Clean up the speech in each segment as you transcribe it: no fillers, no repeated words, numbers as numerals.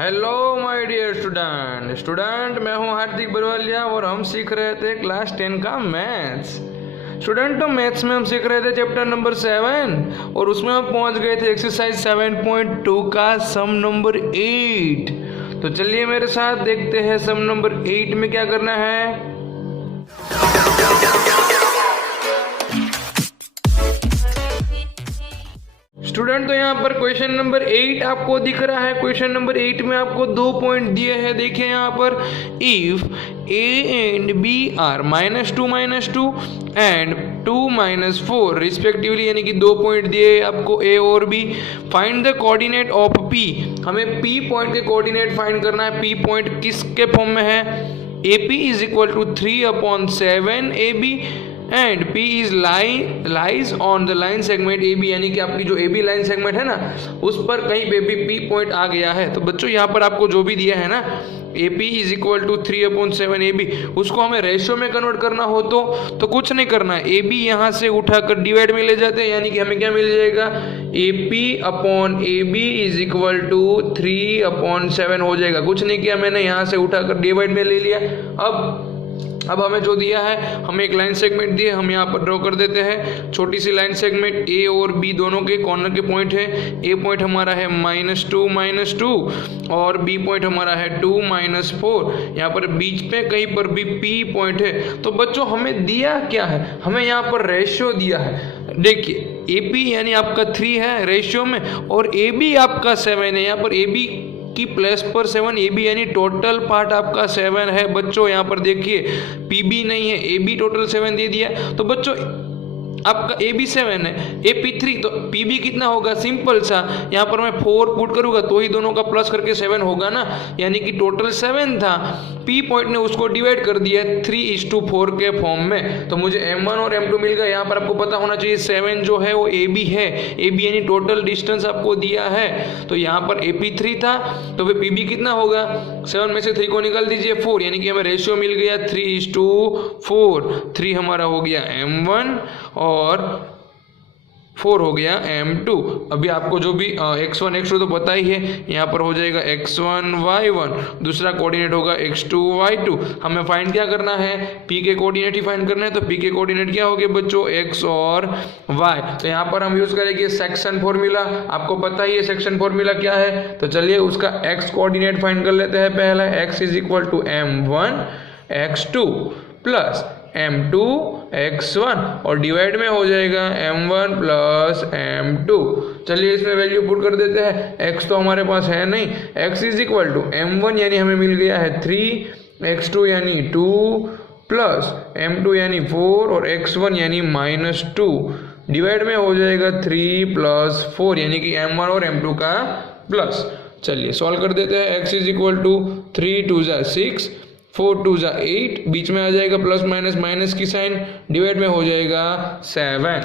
Hello my dear student मैं हूं हार्दिक बरवालिया और हम सीख रहे थे क्लास 10 का मैथ्स। स्टूडेंट तो मैथ्स में हम सीख रहे थे चैप्टर नंबर 7 और उसमें हम पहुंच गए थे एक्सरसाइज 7.2 का सम नंबर 8। तो चलिए मेरे साथ देखते हैं सम नंबर 8 में क्या करना है। स्टूडेंट तो यहाँ पर क्वेश्चन नंबर 8 आपको दिख रहा है। क्वेश्चन नंबर 8 में आपको 2 पॉइंट दिए हैं। देखिए यहाँ पर if a and b are -2 and 2 - 4 respectively, यानी कि 2 पॉइंट दिए आपको a और b। Find the coordinate of p। हमें p पॉइंट के कोऑर्डिनेट फाइंड करना है। p पॉइंट किसके फॉर्म में है? AP is equal to 3/7 AB and P is lies on the line segment AB, यानी कि आपकी जो AB लाइन सेगमेंट है ना उस पर कहीं पे भी P पॉइंट आ गया है। तो बच्चों यहाँ पर आपको जो भी दिया है ना AP is equal to 3/7 AB, उसको हमें रेशियो में कन्वर्ट करना हो तो कुछ नहीं करना है। AB यहाँ से उठाकर डिवाइड में ले जाते हैं, यानी कि हमें क्या मिल जाएगा? AP/AB इज इक्वल टू 3/7 हो जाएगा। कुछ नहीं किया मैंने, यहाँ से उठाकर डिवाइड में ले लिया। अब हमें जो दिया है, हमें एक लाइन सेगमेंट दी है, हम यहाँ पर ड्रॉ कर देते हैं। छोटी सी लाइन सेगमेंट A और B दोनों के कॉर्नर के पॉइंट है। A पॉइंट हमारा है -2 और B पॉइंट हमारा है 2 - 4। यहाँ पर बीच पे कहीं पर भी P पॉइंट है। तो बच्चों हमें दिया क्या है? हमें यहाँ पर रेशियो दिया है। देखिए AP यानी आपका 3 है रेशियो में और AB आपका 7 है। यहाँ पर AB की प्लेस पर 7, AB यानी टोटल पार्ट आपका 7 है। बच्चों यहाँ पर देखिए PB नहीं है, AB टोटल 7 दे दिया। तो बच्चों आपका AB 7 है, AP 3, तो PB कितना होगा? सिंपल सा, यहाँ पर मैं 4 पुट करूँगा तो ही दोनों का प्लस करके 7 होगा ना, यानी कि टोटल 7 था। P पॉइंट ने उसको डिवाइड कर दिया 3:4 के फॉर्म में, तो मुझे M1 और M2 मिल गया। यहाँ पर आपको पता होना चाहिए 7 जो है वो AB है। AB यानी टोटल डिस्टेंस आपको दिया है, तो यहाँ पर AP 3 था, तो फिर PB कितना होगा? 7 में से 3 को निकाल दीजिए 4, यानी कि हमें रेशियो मिल गया 3:4। 3 हमारा हो गया M1 और 4 हो गया M2। अभी आपको जो भी x1 x2 तो पता ही है, यहाँ पर हो जाएगा x1 y1, दूसरा कोऑर्डिनेट होगा x2 y2। हमें फाइंड क्या करना है? p के कोऑर्डिनेट ही फाइंड करना है। तो p के कोऑर्डिनेट क्या हो गए बच्चों? x और y। तो यहाँ पर हम यूज करेंगे सेक्शन फॉर्मूला। आपको पता ही है सेक्शन फॉर्मूला क्या है, तो चलिए उसका x कोऑर्डिनेट फाइंड कर लेते हैं। पहला x is equal to M1 x2 plus M2 x1 और डिवाइड में हो जाएगा M1 प्लस M2। चलिए इसमें वैल्यू पुट कर देते हैं। x तो हमारे पास है नहीं, x is equal to M1 यानी हमें मिल गया है 3, x2 यानी 2 प्लस M2 यानी 4 और x1 यानी -2, डिवाइड में हो जाएगा 3 + 4, यानी कि M1 और M2 का प्लस। चलिए सॉल्व कर देते हैं। x इज इक्वल टू 3 2 6, 4 2 8, बीच में आ जाएगा प्लस माइनस की साइन, डिवाइड में हो जाएगा 7।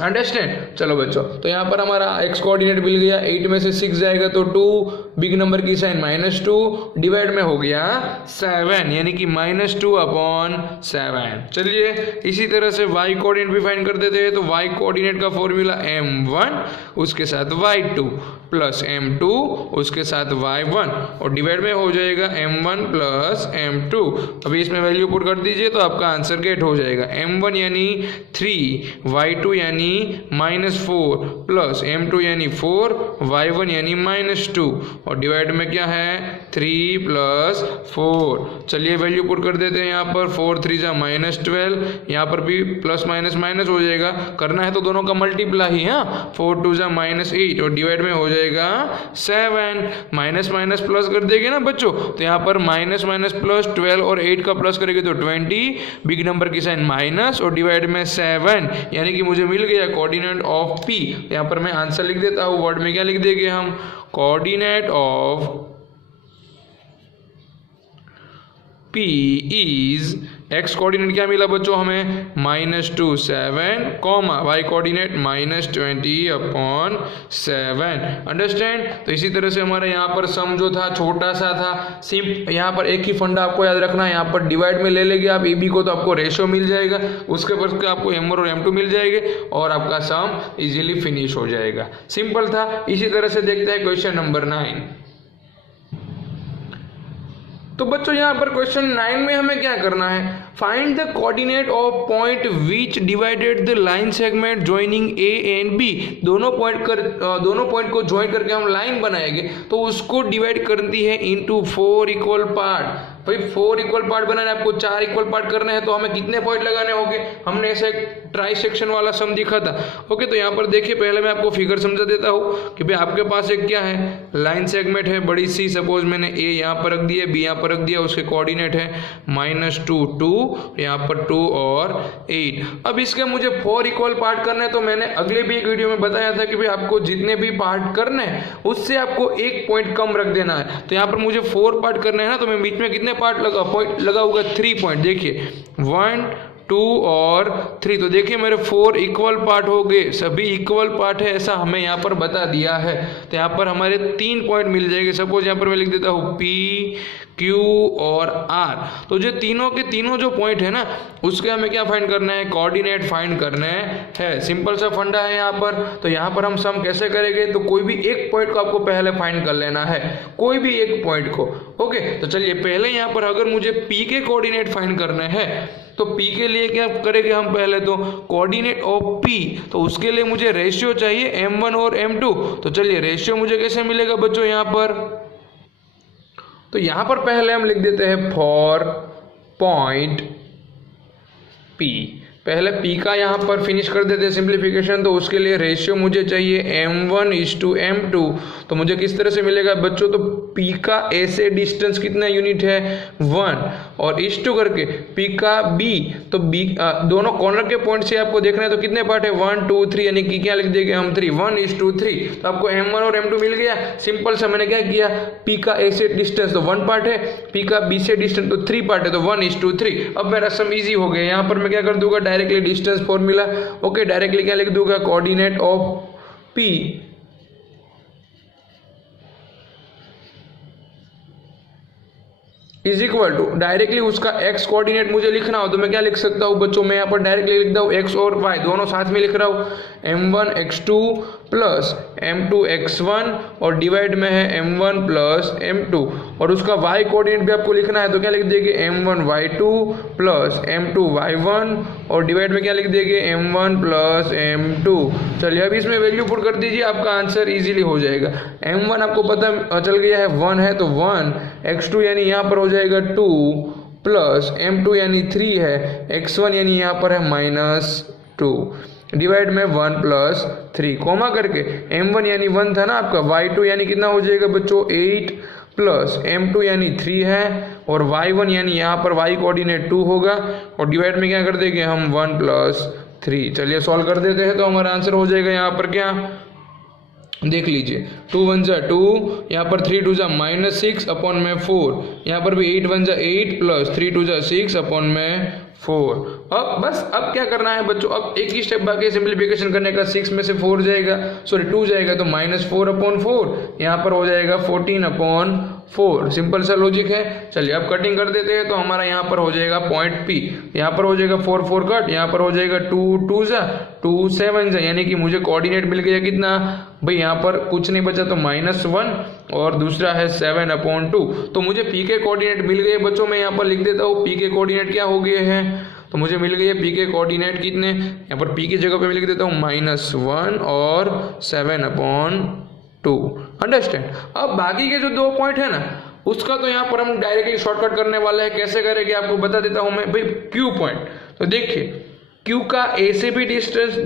अंडरस्टैंड? चलो बच्चों, तो यहाँ पर हमारा x कोऑर्डिनेट मिल गया। 8 में से 6 जाएगा तो 2, बिग नंबर की साइन -2, डिवाइड में हो गया 7, यानी कि -2/7। चलिए इसी तरह से y कोऑर्डिनेट भी फाइंड कर देते हैं। तो y कोऑर्डिनेट का फॉर्मूला M1 उसके साथ y2 प्लस M2 उसके साथ y1 और डिवाइड में हो जाएगा M1 प्लस M2। अभी इसमें वैल्यू पुट कर दीजिए तो आपका आंसर गेट हो जाएगा। M1 यानी 3, y2 यानी -4 प्लस M2 यानी 4, y1 यानी -2 और डिवाइड में क्या है? 3 + 4। चलिए वैल्यू पुट कर देते हैं यहाँ पर। 4 3 -12, यहाँ पर भी प्लस माइनस हो जाएगा। करना है तो दोनों का मल्टीप्लाई ही। हाँ, 4 2 -8 और डिवाइड में हो जाएगा 7। माइनस प्लस कर देंगे ना बच्चों, तो यहाँ पर माइनस प्लस 12 और 8 का प्लस करेंगे तो 20, बिग नंबर की साइन माइनस और डिवाइड में 7, यानी कि मुझे मिल गया कोऑर्डिनेट ऑफ P। यहाँ पर मैं आंसर लिख देता हूँ। वर्ड में क्या लिख देंगे हम? Coordinate of P is, x coordinate क्या मिला बच्चों हमें? -2 7, y कोऑर्डिनेट -20/7। अंडरस्टैंड? तो इसी तरह से हमारा यहाँ पर सम जो था छोटा सा था। यहाँ पर एक ही फंडा आपको याद रखना है, यहाँ पर डिवाइड में ले लेंगे आप AB को तो आपको रेशियो मिल जाएगा, उसके पर आपको M1 और M2 मिल जाएंगे और आपका सम इजीली फिनिश हो जाएगा। सिंपल था। इसी तरह से देखते हैं क्वेश्चन नंबर 9। तो बच्चों यहाँ पर क्वेश्चन 9 में हमें क्या करना है, find the coordinate of point which divided the line segment joining A and B. दोनों पॉइंट को ज्वाइन करके हम लाइन बनाएंगे तो उसको डिवाइड करती है इनटू 4 इक्वल पार्ट। भाई 4 इक्वल पार्ट बनाने, आपको 4 इक्वल पार्ट करने हैं तो हमें कितने पॉइंट लगाने होंगे, हमने ऐसे एक ट्राई सेक्शन वाला सम दिखा था। ओके, तो यहाँ पर देखिए पहले मैं आपको फिगर समझा देता हूँ कि भाई आपके पास एक क्या है, लाइन सेगमेंट है बड़ी सी, सपोज मैंने ए यहाँ पर रख दिया, बी यहाँ पर रख दिया, उसके कोऑर्डिनेट है -2 2, यहाँ पर 2 और 8। अब इसके मुझे 4 इक्वल पार्ट करने हैं, तो मैंने अगले भी एक वीडियो में बताया था कि भाई आपको जितने भी पार्ट करने हैं उससे आपको एक पॉइंट कम रख देना है। तो यहाँ पर मुझे 4 पार्ट करने हैं ना, तो मैं बीच में कितने पॉइंट लगाऊंगा 3 पॉइंट। देखिए 1 2 और 3, तो देखिए मेरे 4 इक्वल पार्ट हो गए, सभी इक्वल पार्ट है ऐसा हमें यहाँ पर बता दिया है। तो यहाँ पर हमारे 3 पॉइंट मिल जाएंगे। सपोज यहाँ पर मैं लिख देता हूँ P Q और R। तो जो तीनों के तीनों जो पॉइंट है ना, उसके हमें क्या फाइंड करना है, कोऑर्डिनेट फाइंड करने हैं। सिंपल सा फंडा है यहाँ पर। तो यहाँ पर हम सम कैसे करेंगे, तो कोई भी एक पॉइंट को आपको पहले फाइंड कर लेना है, कोई भी एक पॉइंट को। ओके, तो चलिए पहले यहाँ पर अगर मुझे P के कोऑर्डिनेट फाइंड करने हैं तो P के लिए क्या करेंगे हम, पहले तो कोऑर्डिनेट ऑफ P, तो उसके लिए मुझे रेशियो चाहिए M1 और M2। तो चलिए रेशियो मुझे कैसे मिलेगा बच्चों यहाँ पर, तो यहाँ पर पहले हम लिख देते हैं फॉर पॉइंट P। पहले P का यहाँ पर फिनिश कर देते हैं सिंप्लीफिकेशन। तो उसके लिए रेशियो मुझे चाहिए M1:M2। तो मुझे किस तरह से मिलेगा बच्चों, तो P का A से डिस्टेंस कितना यूनिट है 1, और इस टू करके P का B, तो B दोनों कॉर्नर के पॉइंट से आपको देखना है तो कितने पार्ट है 1 2 3, यानी कि क्या लिख देंगे हम 3, 1:3। तो आपको M1 और M2 मिल गया। सिंपल सा मैंने क्या किया, P का A से डिस्टेंस तो 1 पार्ट है, P का B से डिस्टेंस तो 3 पार्ट है, तो 1:3। अब मेरा सम इजी हो गया। यहाँ पर मैं क्या कर दूंगा, directly distance formula. Okay, directly क्या लिख दूंगा, coordinate of P is equal to, directly उसका x कोऑर्डिनेट मुझे लिखना हो तो मैं क्या लिख सकता हूँ बच्चों, मैं यहाँ पर डायरेक्टली लिख दूँ x और y दोनों साथ में लिख रहा हूँ, M1x2 प्लस M2x1 और डिवाइड में है M1 प्लस M2, और उसका y कोऑर्डिनेट भी आपको लिखना है तो क्या लिख देंगे M1y2 प्लस M2y1 और डिवाइड में क्या लिख देंगे M1 प्लस M2। चलिए अब इसमें वैल्यू पुट कर दीजिए, आपका आंसर इजीली हो जाएगा। M1 आपको पता चल गया है 1 है तो 1, x2 यानी यहाँ पर हो जाएगा 2 प्लस M2 यानी 3 है, x1 यानी यहाँ पर है -2 डिवाइड में 1 प्लस 3 कोमा करके M1 यानी 1 था ना आपका, y2 यानी कितना हो जाएगा बच्चों 8 प्लस M2 यानी 3 है, और y1 यानी यहाँ पर y कोऑर्डिनेट 2 होगा, और डिवाइड में क्या कर देंगे हम 1 प्लस 3। चलिए सॉल्व कर देते हैं तो हमारा आंसर हो जाएगा यहाँ पर क्या, देख लीजिए 2 1 जा 2, यहाँ पर 3 2 जा -6 अपॉन में 4, यहाँ पर भी 8 1 जा 8 प्लस 3 2 जा 6 अपॉन में 4। अब बस अब क्या करना है बच्चों, अब एक ही स्टेप बाकी सिंप्लीफिकेशन करने का, 6 में से 4 जाएगा, सॉरी 2 जाएगा तो -4/4, यहाँ पर हो जाएगा 14/4। सिंपल सा लॉजिक है। चलिए अब कटिंग कर देते हैं तो हमारा यहाँ पर हो जाएगा पॉइंट P, यहाँ पर हो जाएगा 4 4 कट, यहाँ पर हो जाएगा 2 2 जा 2 7 जा, यानी कि मुझे कोऑर्डिनेट मिल गया कितना भाई, यहाँ पर कुछ नहीं बचा तो -1 और दूसरा है 7/2। तो मुझे P के कोऑर्डिनेट मिल गए बच्चों। मैं यहाँ पर लिख देता हूँ P के कोऑर्डिनेट क्या हो गए हैं, तो मुझे मिल गई है P के कोऑर्डिनेट कितने, यहाँ पर P की जगह पे मैं लिख देता हूँ -1 और 7/2। अंडरस्टैंड। अब बाकी के जो 2 पॉइंट है ना, उसका तो यहाँ पर हम डायरेक्टली शॉर्टकट करने वाले हैं। कैसे करेंगे आपको बता देता हूँ मैं भाई। Q पॉइंट, तो देखिए Q का A से भी डिस्टेंस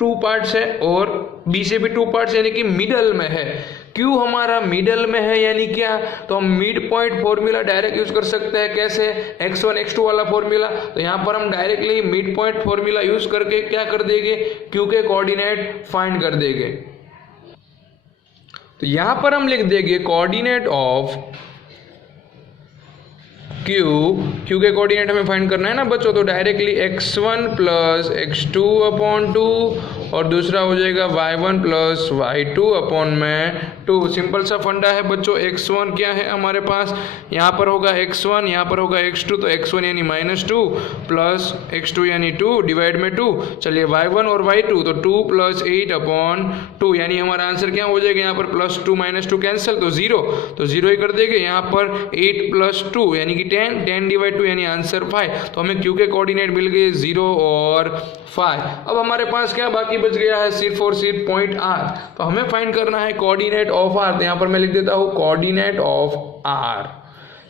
2 पार्ट्स है और B से भी 2 पार्ट्स, यानी कि मिडल में है। Q हमारा मिडल में है, यानी क्या, तो हम mid point formula direct use कर सकते हैं। कैसे, x1 x2 वाला फॉर्मूला। तो यहाँ पर हम directly mid point formula use करके क्या कर देंगे, Q के कोऑर्डिनेट फाइंड कर देंगे। तो यहाँ पर हम लिख देंगे कोऑर्डिनेट ऑफ Q के कोऑर्डिनेट हमें फाइंड करना है ना बच्चों, तो डायरेक्टली x1 प्लस x2/2 और दूसरा हो जाएगा y1 प्लस y2 अपॉन में 2। सिंपल सा फंडा है बच्चों। x1 क्या है हमारे पास, यहाँ पर होगा x1, यहाँ पर होगा x2, तो x1 यानी -2 प्लस x2 यानी 2 डिवाइड में 2। चलिए y1 और y2 तो 2 प्लस 8 अपॉन 2, यानी हमारा आंसर क्या हो जाएगा, यहाँ पर +2 -2 कैंसिल तो 0, तो 0 ही कर देंगे। यहाँ पर 8 प्लस 2 यानी कि 10, 10 डिवाइड 2 यानी आंसर 5। तो हमें q के कोऑर्डिनेट मिल गए 0 और 5। अब हमारे पास क्या बाकी बच गया है, सिर्फ और सिर्फ पॉइंट r। तो हमें फाइंड करना है कोऑर्डिनेट ऑफ r। तो यहाँ पर मैं लिख देता हूँ कोऑर्डिनेट ऑफ r।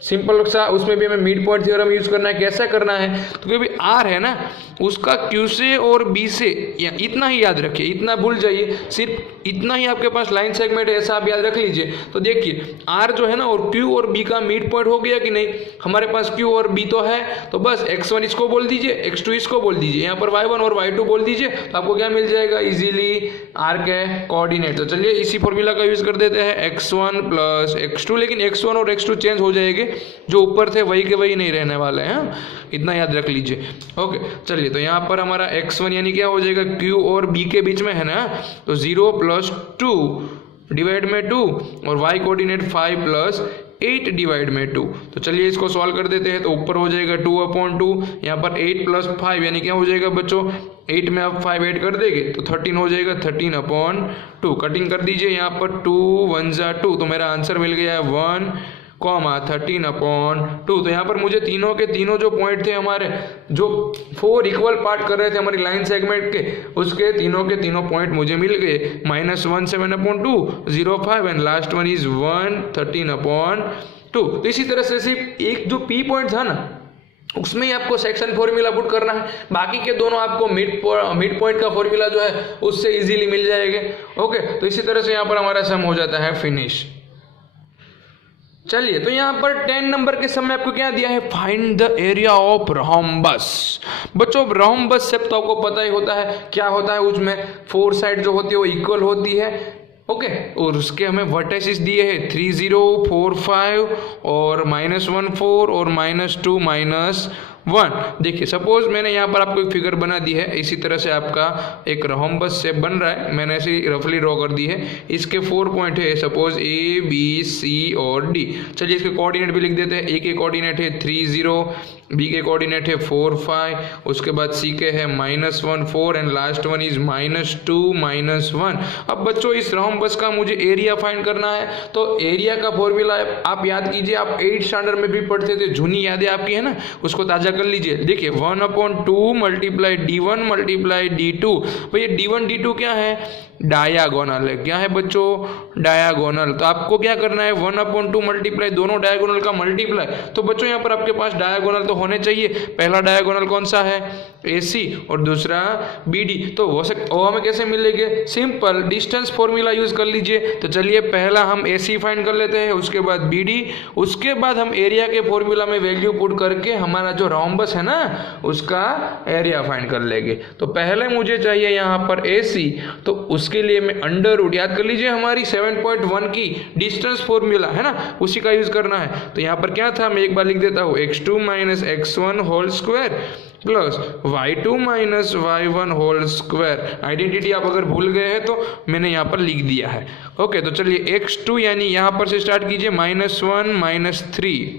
सिंपल सा, उसमें भी हमें मिड पॉइंट थ्योरम यूज करना है। कैसा करना है, तो क्योंकि r है ना, उसका q से और b से या इतना ही याद रखिए, इतना भूल जाइए, सिर्फ इतना ही आपके पास लाइन सेगमेंट है, ऐसा आप याद रख लीजिए। तो देखिए r जो है ना, और q और b का मिड पॉइंट हो गया कि नहीं, हमारे पास q और b तो है, तो बस x1 इसको बोल दीजिए, x2 इसको बोल दीजिए, यहाँ पर y1 और y2 बोल दीजिए, तो आपको क्या मिल जाएगा इजीली r के कोऑर्डिनेट। तो चलिए इसी फॉर्मूला का यूज कर देते हैं, x1 प्लस x2, लेकिन x1 और x2 चेंज हो जाएंगे, जो ऊपर थे वही के वही नहीं रहने वाले हैं, इतना याद रख लीजिए। ओके चलिए, तो यहाँ पर हमारा x1 यानी क्या हो जाएगा, q और b के बीच में है ना, तो 0 प्लस 2 डिवाइड में 2 और y कोऑर्डिनेट 5 प्लस 8 डिवाइड में 2। तो चलिए इसको सॉल्व कर देते हैं। तो ऊपर हो जाएगा 2 अपॉन 2, यहाँ पर 8 प्लस 5 यानी क्या हो जाएगा बच्चों, 8 में आप 5 ऐड कर देंगे तो 13 हो जाएगा, 13 अपॉन 2। कटिंग कर दीजिए, यहाँ पर 2 1 जा 2, तो मेरा आंसर मिल गया है 1, 13 अपॉन 2। तो यहाँ पर मुझे तीनों के तीनों जो पॉइंट थे हमारे, जो 4 इक्वल पार्ट कर रहे थे हमारी लाइन सेगमेंट के, उसके तीनों के तीनों पॉइंट मुझे मिल गए, -1 7 upon 2 0 5 and last one is 1 13 upon 2। तो इसी तरह से सिर्फ एक जो पी पॉइंट था ना, उसमें ही आपको सेक्शन फॉर्मूला पुट करना है, बाकी के दोनों आपको मिड पॉइंट का फॉर्मूला जो है उससे इजीली मिल जाएंगे। ओके, तो इसी तरह से यहाँ पर हमारा सम हो जाता है फिनिश। चलिए, तो यहाँ पर 10 नंबर के सम में आपको क्या दिया है, find the area of rhombus. बच्चों रोम्बस शेप तो आपको पता ही होता है क्या होता है, उसमें 4 साइड जो होती है वो इक्वल होती है। ओके, और उसके हमें वर्टिसेस दिए हैं 3 0 4 5 और -1 4 और -2 -1। देखिए सपोज मैंने यहाँ पर आपको एक फिगर बना दी है, इसी तरह से आपका एक रोम्बस शेप बन रहा है, मैंने ऐसे रफली ड्रॉ कर दी है। इसके 4 पॉइंट है, सपोज A B C और D। चलिए इसके कोऑर्डिनेट भी लिख देते हैं। A के कोऑर्डिनेट है 3 0, B के कोऑर्डिनेट है 4 5, उसके बाद C के है -1 4 एंड लास्ट वन इज -2 -1। अब बच्चों इस रोम्बस का मुझे एरिया फाइंड करना है, तो एरिया का फॉर्मूला आप याद कीजिए, आप 8th स्टैंडर्ड में भी पढ़ते थे, जूनी यादें आपकी है ना, उसको ताजा कर लीजिए। देखिए 1/2 मल्टीप्लाई D1 मल्टीप्लाई D2। भैया D1 D2 क्या है, डायागोनल है। क्या है बच्चों, डायागोनल। तो आपको क्या करना है, 1/2 मल्टीप्लाई दोनों डायगोनल का मल्टीप्लाई। तो बच्चों यहाँ पर आपके पास डायगोनल तो होने चाहिए। पहला डायगोनल कौन सा है, AC, और दूसरा BD। तो वो हमें कैसे मिलेंगे, सिंपल डिस्टेंस फॉर्मूला यूज कर लीजिए। तो चलिए पहला हम AC फाइंड कर लेते हैं, उसके बाद BD, उसके बाद हम एरिया के फॉर्मूला में वैल्यू पुट करके हमारा जो रोम्बस है ना उसका एरिया फाइंड कर लेंगे। तो पहले मुझे चाहिए यहाँ पर AC, तो उसके लिए मैं अंडर रूट, याद कर लीजिए हमारी 7.1 की डिस्टेंस फॉर्मूला है ना, उसी का यूज करना है। तो यहाँ पर क्या था, मैं एक बार लिख देता हूँ, x2 - x1 whole square plus y2 - y1 whole square. Identity आप अगर भूल गए हैं तो मैंने यहाँ पर लिख दिया है। ओके, तो चलिए x2 यानी यहाँ पर से स्टार्ट कीजिए, -1 - 3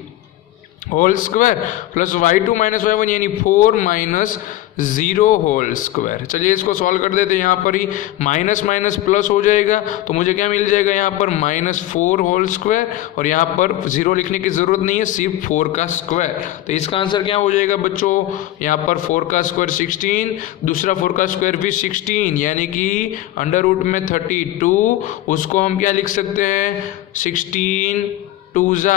whole square plus y2 - y1 यानी 4 - 0 होल स्क्वायर। चलिए इसको सॉल्व कर देते हैं। यहाँ पर ही माइनस माइनस प्लस हो जाएगा, तो मुझे क्या मिल जाएगा यहाँ पर -4 होल स्क्वायर, और यहाँ पर 0 लिखने की ज़रूरत नहीं है, सिर्फ 4 का स्क्वायर। तो इसका आंसर क्या हो जाएगा बच्चों, यहाँ पर 4 का स्क्वायर 16, दूसरा 4 का स्क्वायर भी 16, यानी कि अंडर रूट में 32, उसको हम क्या लिख सकते हैं, 16 2 जा।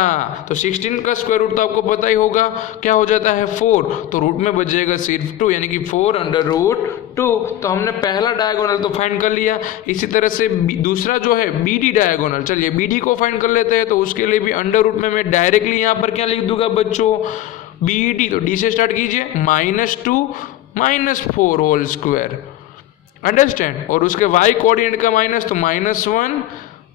तो 16 का स्क्वायर रूट तो आपको पता ही होगा क्या हो जाता है, 4, तो रूट में बच जाएगा सिर्फ 2, यानी कि 4 अंडर रूट 2। तो हमने पहला डायगोनल तो फाइंड कर लिया। इसी तरह से दूसरा जो है BD डायगोनल, चलिए BD को फाइंड कर लेते हैं। तो उसके लिए भी अंडर रूट में मैं डायरेक्टली यहाँ पर क्या लिख दूंगा बच्चों, BD। तो D से स्टार्ट कीजिए, -2 - 4 होल स्क्वायर, अंडरस्टैंड, और उसके y कोऑर्डिनेट का माइनस, तो -1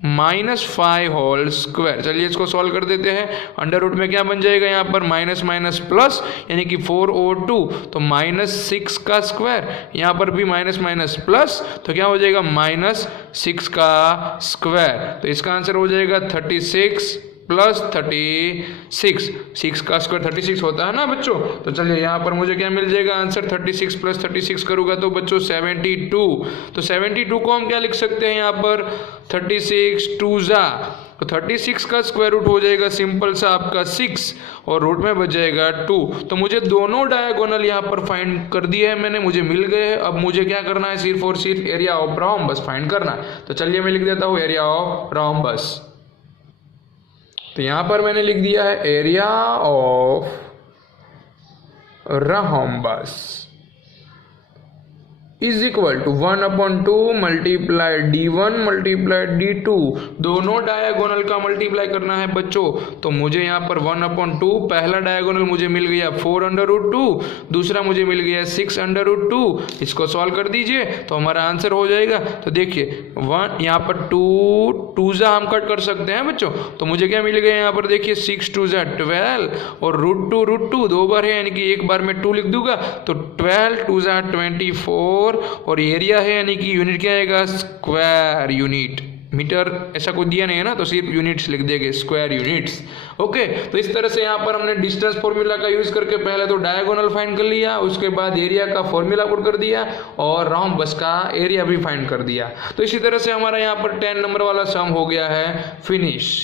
-5 होल स्क्वायर। चलिए इसको सॉल्व कर देते हैं। अंडर रूट में क्या बन जाएगा यहाँ पर माइनस माइनस प्लस, यानी कि 4 और 2 तो -6 का स्क्वायर, यहाँ पर भी माइनस माइनस प्लस तो क्या हो जाएगा -6 का स्क्वायर। तो इसका आंसर हो जाएगा 36 प्लस 36, 6 का स्क्वायर 36 होता है ना बच्चों। तो चलिए यहाँ पर मुझे क्या मिल जाएगा आंसर, 36 प्लस 36 करूँगा तो बच्चों 72। तो 72 को हम क्या लिख सकते हैं यहाँ पर, 36 2 जा, तो 36 का स्क्वायर रूट हो जाएगा सिंपल सा आपका 6 और रूट में बच जाएगा 2। तो मुझे दोनों डायगोनल यहाँ पर फाइंड कर दिए हैं मैंने, मुझे मिल गए हैं। अब मुझे क्या करना है, सिर्फ और सिर्फ एरिया ऑफ रोम्बस फाइंड करना है। तो चलिए मैं लिख देता हूँ एरिया ऑफ रोम्बस। तो यहाँ पर मैंने लिख दिया है area of rhombus is equal to 1/2 multiply d1 multiply d2। दोनों डायगोनल का मल्टीप्लाई करना है बच्चों। तो मुझे यहाँ पर 1/2, पहला डायगोनल मुझे मिल गया 4/2, दूसरा मुझे मिल गया 6/2। इसको सॉल्व कर दीजिए तो हमारा आंसर हो जाएगा। तो देखिए 1 यहाँ पर 2 जा हम कट कर सकते हैं बच्चों। तो मुझे क्या मिल गया यहाँ पर, देखिए 6 2 जा 12 और √2 दो बार है, यानी कि एक बार में 2 लिख दूंगा तो 12 2 जा 24 और एरिया है यानी कि यूनिट क्या आएगा, स्क्वायर यूनिट। मीटर ऐसा कुछ दिया नहीं है ना, तो सिर्फ यूनिट्स लिख देंगे, स्क्वायर यूनिट्स। ओके, तो इस तरह से यहाँ पर हमने डिस्टेंस फॉर्मूला का यूज करके पहले तो डायगोनल फाइंड कर लिया, उसके बाद एरिया का फॉर्मूला पुट कर दिया और रोम्बस का एरिया भी फाइंड कर दिया। तो इसी तरह से हमारा यहाँ पर 10 नंबर वाला सम हो गया है फिनिश।